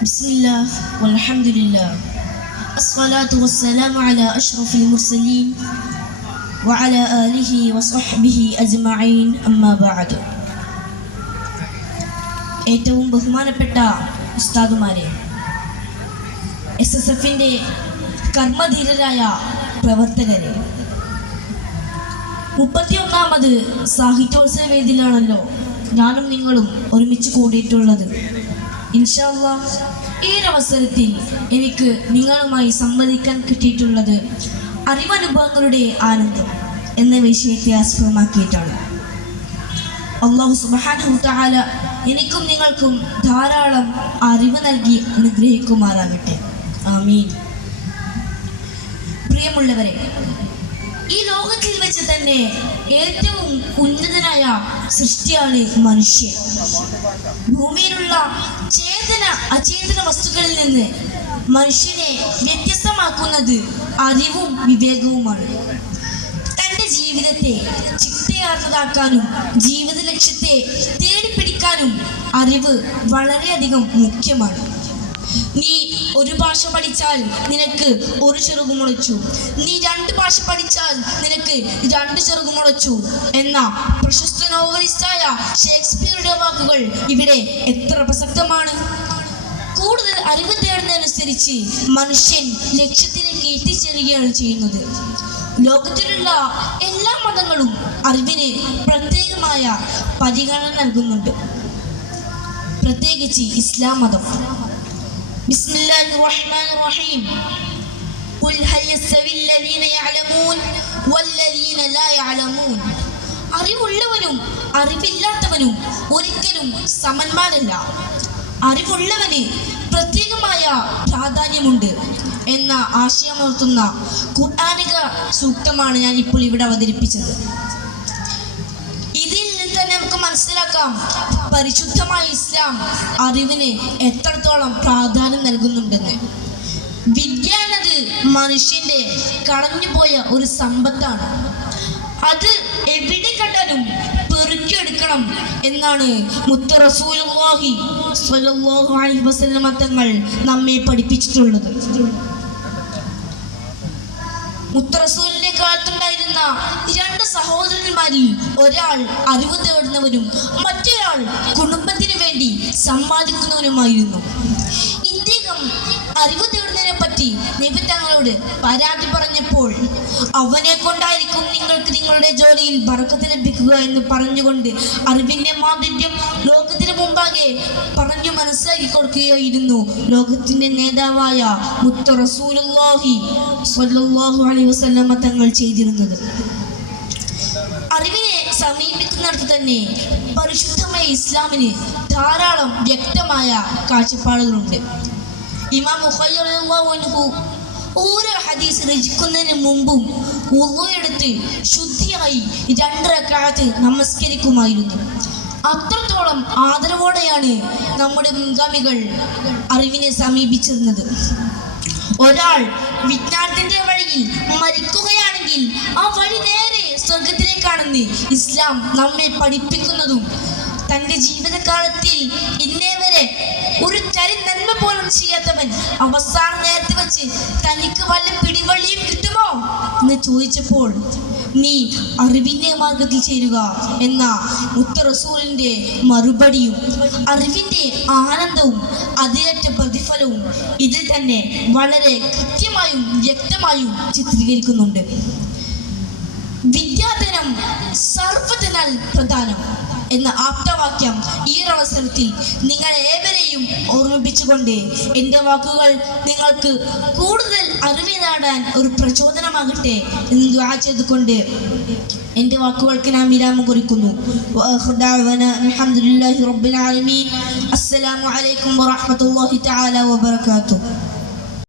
بسم الله والحمد لله الصلاة والسلام على أشرف المرسلين وعلى آله وصحبه أجمعين أما بعد ഏറ്റവും ബഹുമാനപ്പെട്ട ഉസ്താദുമാരെ എസ് എസ് എഫിൻ്റെ കർമ്മധീരരായ പ്രവർത്തകരെ മുപ്പത്തിയൊന്നാമത് സാഹിത്യോത്സവ വേദിയിലാണല്ലോ ഞാനും നിങ്ങളും ഒരുമിച്ച് കൂടിയിട്ടുള്ളത് ഇൻഷാല്ല ഈ അവസരത്തിൽ എനിക്ക് നിങ്ങളുമായി സംവദിക്കാൻ കിട്ടിയിട്ടുള്ളത് അറിവനുഭവങ്ങളുടെ ആനന്ദം എന്ന വിഷയത്തെ ആസ്പദമാക്കിയിട്ടാണ്. അള്ളാഹു സുബാനു താല എനിക്കും നിങ്ങൾക്കും ധാരാളം അറിവ് നൽകി അനുഗ്രഹിക്കുമാറാകട്ടെ. ആമീൻ. പ്രിയമുള്ളവരെ ഈ ലോകത്തിൽ വെച്ച് തന്നെ ഏറ്റവും ഉന്നതനായ സൃഷ്ടിയാണ് മനുഷ്യൻ. ഭൂമിയിലുള്ള ചേതന അചേതന വസ്തുക്കളിൽ നിന്ന് മനുഷ്യനെ വ്യത്യസ്തമാക്കുന്നത് അറിവും വിവേകവുമാണ്. തന്റെ ജീവിതത്തെ ചിട്ടയാർന്നതാക്കാനും ജീവിത ലക്ഷ്യത്തെ തേടിപ്പിടിക്കാനും അറിവ് വളരെയധികം മുഖ്യമാണ്. നീ ഒരു ഭാഷ പഠിച്ചാൽ നിനക്ക് ഒരു ചെറുകു മുളച്ചു. നീ രണ്ട് ഭാഷ പഠിച്ചാൽ നിനക്ക് രണ്ട് ചെറുകു മുളച്ചു എന്ന പ്രശസ്ത നോവലിസ്റ്റായ ഷേക്സ്പിയറുടെ വാക്കുകൾ ഇവിടെ എത്ര പ്രസക്തമാണ്? കൂടുതൽ അറിവ് തേടുന്നതനുസരിച്ച് മനുഷ്യൻ ലക്ഷ്യത്തിലേക്ക് എത്തിച്ചേരുകയാണ് ചെയ്യുന്നത്. ലോകത്തിലുള്ള എല്ലാ മതങ്ങളും അറിവിന് പ്രത്യേകമായ പരിഗണന നൽകുന്നുണ്ട്. പ്രത്യേകിച്ച് ഇസ്ലാം മതം. ബിസ്മില്ലാഹിർ റഹ്മാനിർ റഹീം യഅലമൂൻ വല്ലദീന ലാ യഅലമൂൻ. അറിവുള്ളവനും അറിവില്ലാത്തവനും ഒരിക്കലും സമന്മാരല്ല. അറിവുള്ളവന് പ്രത്യേകമായ പ്രാധാന്യമുണ്ട് എന്ന ആശയമുണർത്തുന്ന കുട്ടാനിക സൂക്തമാണ് ഞാൻ ഇപ്പോൾ ഇവിടെ അവതരിപ്പിച്ചത്. ഇതിൽ നിന്ന് തന്നെ നമുക്ക് മനസ്സിലാക്കാം പരിശുദ്ധമായ ഇസ്ലാം അറിവിന് എത്രത്തോളം പ്രാധാന്യം നൽകുന്നുണ്ടെന്ന്. വിദ്യ എന്നത് മനുഷ്യന്റെ കളഞ്ഞുപോയ ഒരു സമ്പത്താണ്. അത് എവിടെ കണ്ടാലും പെറുക്കിയെടുക്കണം എന്നാണ് മുത്ത റസൂലുള്ളാഹി സ്വല്ലല്ലാഹു അലൈഹി വസല്ലമ തങ്ങൾ നമ്മെ പഠിപ്പിച്ചിട്ടുള്ളത്. മുത്തറസൂലിന്റെ കാലത്തുണ്ടായിരുന്ന രണ്ട് സഹോദരന്മാരിൽ ഒരാൾ അറിവ് തേടുന്നവരും മറ്റൊരാൾ കുടുംബത്തിന് വേണ്ടി സമ്പാദിക്കുന്നവരുമായിരുന്നു ഇദ്ദേഹം അറിവ് തങ്ങളോട് പരാതി പറഞ്ഞപ്പോൾ അവനെ കൊണ്ടായിരിക്കും നിങ്ങൾക്ക് നിങ്ങളുടെ ജോലിയിൽ ബറക്കത്ത് ലഭിക്കുക എന്ന് പറഞ്ഞുകൊണ്ട് അറിവിന്റെ മാധുര്യം ലോകത്തിന് മുമ്പാകെ പറഞ്ഞു മനസ്സിലാക്കി കൊടുക്കുകയായിരുന്നു. ലോകത്തിന്റെ നേതാവായ അലൈഹി തങ്ങൾ ചെയ്തിരുന്നത്. അറിവിനെ സമീപിക്കുന്നിടത്ത് തന്നെ പരിശുദ്ധമായ ഇസ്ലാമിന് ധാരാളം വ്യക്തമായ കാഴ്ചപ്പാടുകളുണ്ട്. ഇമാം അൻഹു ഓരോ ഹദീസ് രചിക്കുന്നതിന് മുമ്പും ഉള്ളയെടുത്ത് ശുദ്ധിയായി രണ്ടര കാലത്ത് നമസ്കരിക്കുമായിരുന്നു. അത്രത്തോളം ആദരവോടെയാണ് നമ്മുടെ മുൻഗാമികൾ അറിവിനെ സമീപിച്ചിരുന്നത്. ഒരാൾ വിജ്ഞാനത്തിന്റെ വഴിയിൽ മരിക്കുകയാണെങ്കിൽ ആ വഴി നേരെ സ്വർഗത്തിലേക്കാണെന്ന് ഇസ്ലാം നമ്മെ പഠിപ്പിക്കുന്നതും തന്റെ ജീവിതകാലത്തിൽ ഇന്നേ വരെ ചരി നന്മ പോലും ചെയ്യാത്തവൻ അവസാന നേരത്തെ വെച്ച് തനിക്ക് വല്ല പിടിവള്ളിയും കിട്ടുമോ? എന്ന് ചോദിച്ചപ്പോൾ നീ അറിവിന്റെ മാർഗത്തിൽ ചേരുക എന്ന മുത്ത റസൂലിന്റെ മറുപടിയും അറിവിന്റെ ആനന്ദവും അതിലേറ്റ പ്രതിഫലവും ഇതിൽ തന്നെ വളരെ കൃത്യമായും വ്യക്തമായും ചിത്രീകരിക്കുന്നുണ്ട്. വിദ്യാധനം സർവത്തിനാൽ പ്രധാനം. എന്ന ആപ്തവാക്യം ഈ അവസരത്തിൽ നിങ്ങൾ ഏവരെയും ഓർമ്മിപ്പിച്ചുകൊണ്ട് എന്റെ വാക്കുകൾ നിങ്ങൾക്ക് കൂടുതൽ അറിവ് നേടാൻ ഒരു പ്രചോദനമാകട്ടെ എന്ന് ദ്വാ ചെയ്തുകൊണ്ട് എന്റെ വാക്കുകൾക്ക് ഞാൻ വിരാമം കുറിക്കുന്നു അസ്സലാമു അലൈക്കും വറഹ്മത്തുള്ളാഹി തആല വബറകാതുഹു.